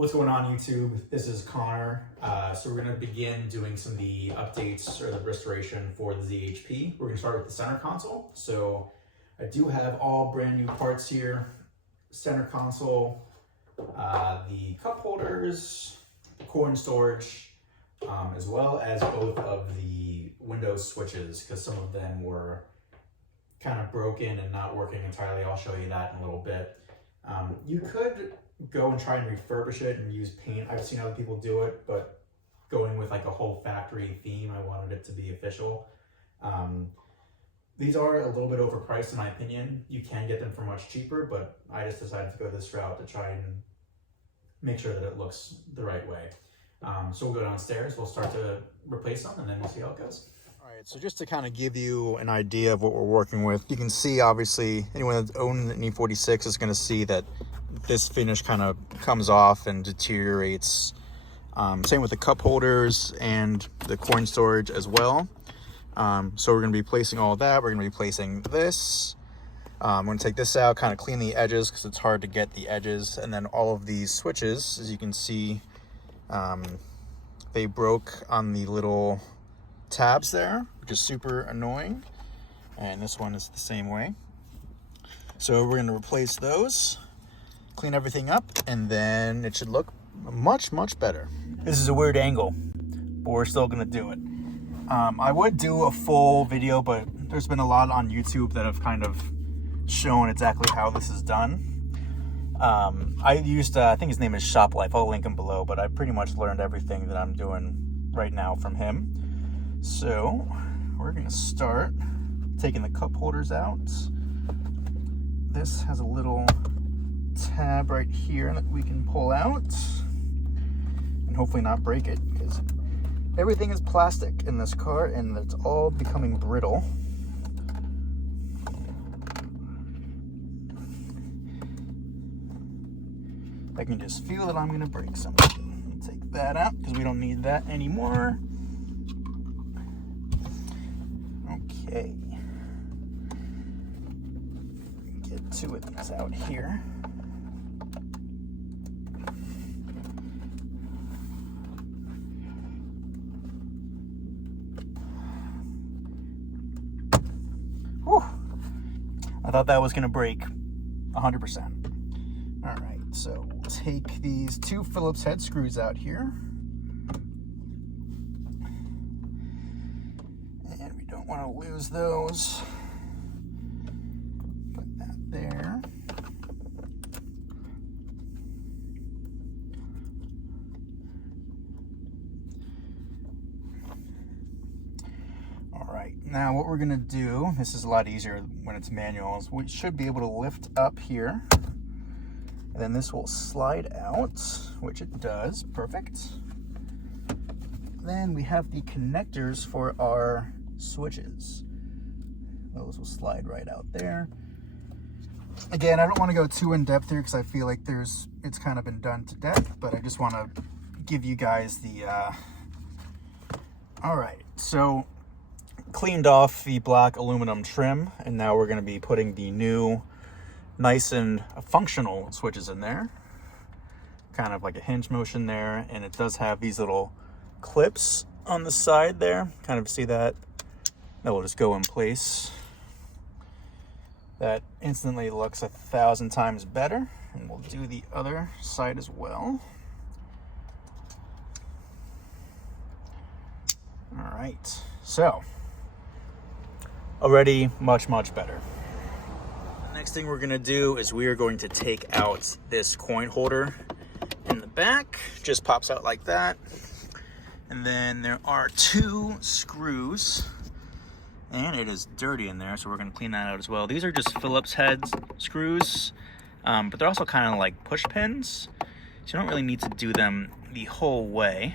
What's going on YouTube? This is Connor. So we're going to begin doing some of the updates or the restoration for the ZHP. We're going to start with the center console. So I do have all brand new parts here. Center console, the cup holders, the cord storage, as well as both of the Windows switches because some of them were kind of broken and not working entirely. I'll show you that in a little bit. You could go and try and refurbish it and use paint. I've seen other people do it, but going with like a whole factory theme, I wanted it to be official. These are a little bit overpriced in my opinion. You can get them for much cheaper, but I just decided to go this route to try and make sure that it looks the right way. So we'll go downstairs, we'll start to replace them, and then we'll see how it goes. All right, so just to kind of give you an idea of what we're working with, you can see obviously anyone that's owned an E46 is going to see that this finish kind of comes off and deteriorates. Same with the cup holders and the coin storage as well. So we're going to be placing all of that. We're going to be placing this. I'm going to take this out, kind of clean the edges because it's hard to get the edges. And then all of these switches, as you can see, they broke on the little tabs there, which is super annoying. And this one is the same way. So we're going to replace those, clean everything up, and then it should look much better. This is a weird angle, but we're still gonna do it. I would do a full video, but there's been a lot on YouTube that have kind of shown exactly how this is done. I used, I think his name is Shop Life, I'll link him below, but I pretty much learned everything that I'm doing right now from him. So we're gonna start taking the cup holders out. This has a little tab right here that we can pull out and hopefully not break it because everything is plastic in this car and it's all becoming brittle. I can just feel that I'm going to break something. Take that out because we don't need that anymore. Okay. Get two of these out here. I thought that was going to break 100%. All right, so we'll take these two Phillips head screws out here. And we don't want to lose those. Put that there. Now what we're gonna do, this is a lot easier when it's manual, is we should be able to lift up here, and then this will slide out, which it does, perfect. Then we have the connectors for our switches. Those will slide right out there. Again, I don't wanna go too in depth here because I feel like it's kind of been done to death, but I just wanna give you guys the, all right, so cleaned off the black aluminum trim, and now we're going to be putting the new nice and functional switches in there, kind of like a hinge motion there, and it does have these little clips on the side there, kind of see that will just go in place. That instantly looks 1,000 times better, and we'll do the other side as well. All right, so already much better. The next thing we're gonna do is we are going to take out this coin holder in the back. Just pops out like that. And then there are two screws, and it is dirty in there, so we're gonna clean that out as well. These are just Phillips head screws, but they're also kind of like push pins, so you don't really need to do them the whole way.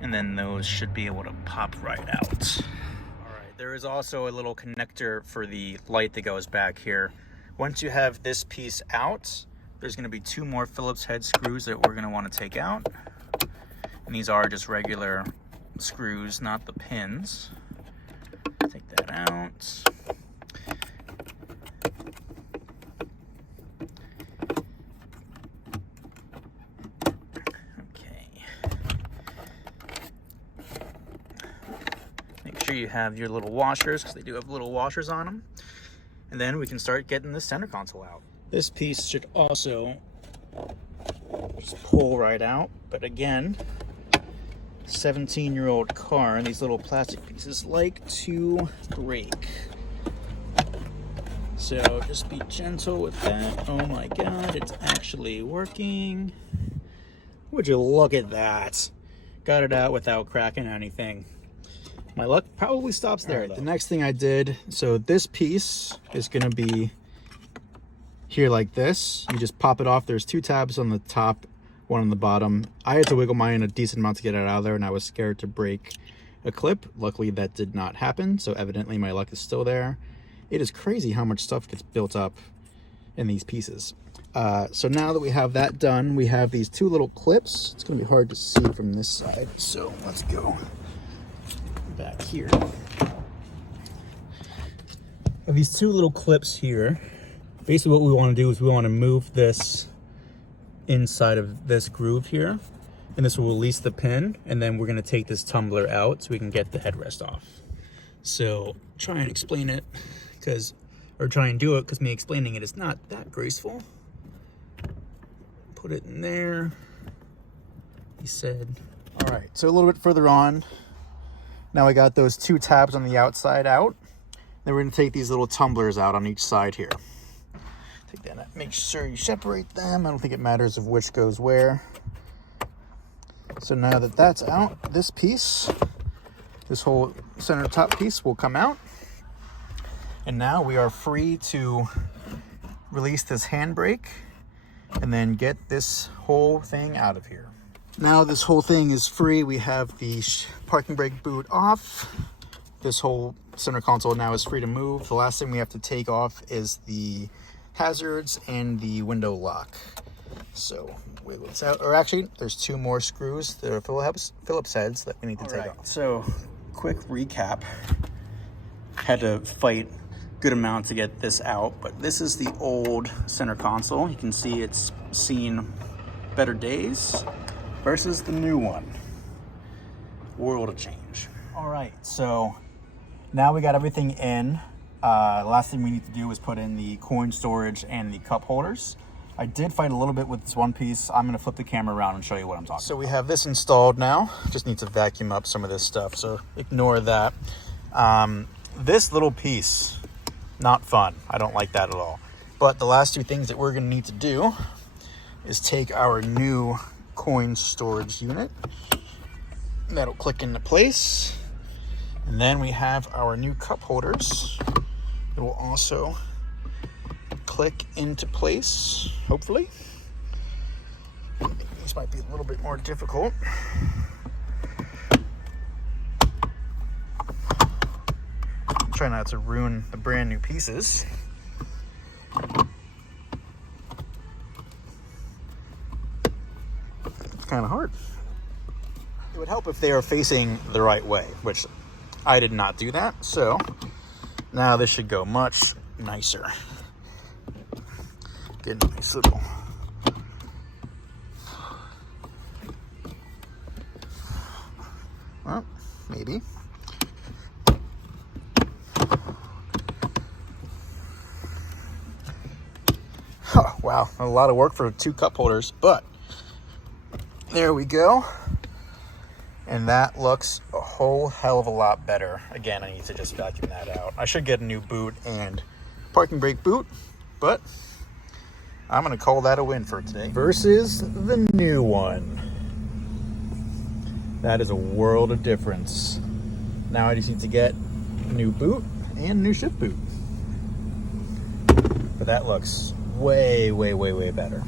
And then those should be able to pop right out. There is also a little connector for the light that goes back here. Once you have this piece out, there's going to be two more Phillips head screws that we're going to want to take out. And these are just regular screws, not the pins. Take that out. you have your little washers, because they do have little washers on them. And then we can start getting the center console out. This piece should also just pull right out, but again, 17-year-old car, and these little plastic pieces like to break. So just be gentle with that. Oh my God, it's actually working. Would you look at that? Got it out without cracking anything. My luck probably stops there. Right, the next thing I did, so this piece is gonna be here like this. You just pop it off. There's 2 tabs on the top, 1 on the bottom. I had to wiggle mine a decent amount to get it out of there, and I was scared to break a clip. Luckily that did not happen, so evidently my luck is still there. It is crazy how much stuff gets built up in these pieces. So now that we have that done, we have these 2 little clips. It's gonna be hard to see from this side, so let's go back here. I have these 2 little clips here. Basically what we wanna do is we wanna move this inside of this groove here, and this will release the pin, and then we're gonna take this tumbler out so we can get the headrest off. So try and explain it, or try and do it, because me explaining it is not that graceful. Put it in there, he said. All right, so a little bit further on, now I got those 2 tabs on the outside out. Then we're gonna take these little tumblers out on each side here. Take that out, make sure you separate them. I don't think it matters of which goes where. So now that that's out, this piece, this whole center top piece will come out. And now we are free to release this handbrake and then get this whole thing out of here. Now this whole thing is free. We have the parking brake boot off. This whole center console now is free to move. The last thing we have to take off is the hazards and the window lock. So wiggle this out. Or actually, there's 2 more screws. There are Phillips heads that we need to take off. So quick recap. Had to fight good amount to get this out, but this is the old center console. You can see it's seen better days versus the new one. World of change. All right, so now we got everything in. The last thing we need to do is put in the coin storage and the cup holders. I did fight a little bit with this one piece. I'm gonna flip the camera around and show you what I'm talking about. So we have this installed now. Just need to vacuum up some of this stuff, so ignore that. This little piece, not fun. I don't like that at all. But the last 2 things that we're gonna need to do is take our new coin storage unit. That'll click into place. And then we have our new cup holders. It will also click into place, hopefully. I think these might be a little bit more difficult. Try not to ruin the brand new pieces. It's kind of hard. It would help if they are facing the right way, which I did not do that. So now this should go much nicer. Get a nice little. Well, maybe. Oh, wow, a lot of work for 2 cup holders, but there we go. And that looks a whole hell of a lot better. Again, I need to just vacuum that out. I should get a new boot and parking brake boot, but I'm gonna call that a win for today. Versus the new one. That is a world of difference. Now I just need to get a new boot and new shift boot. But that looks way, way, way, way better.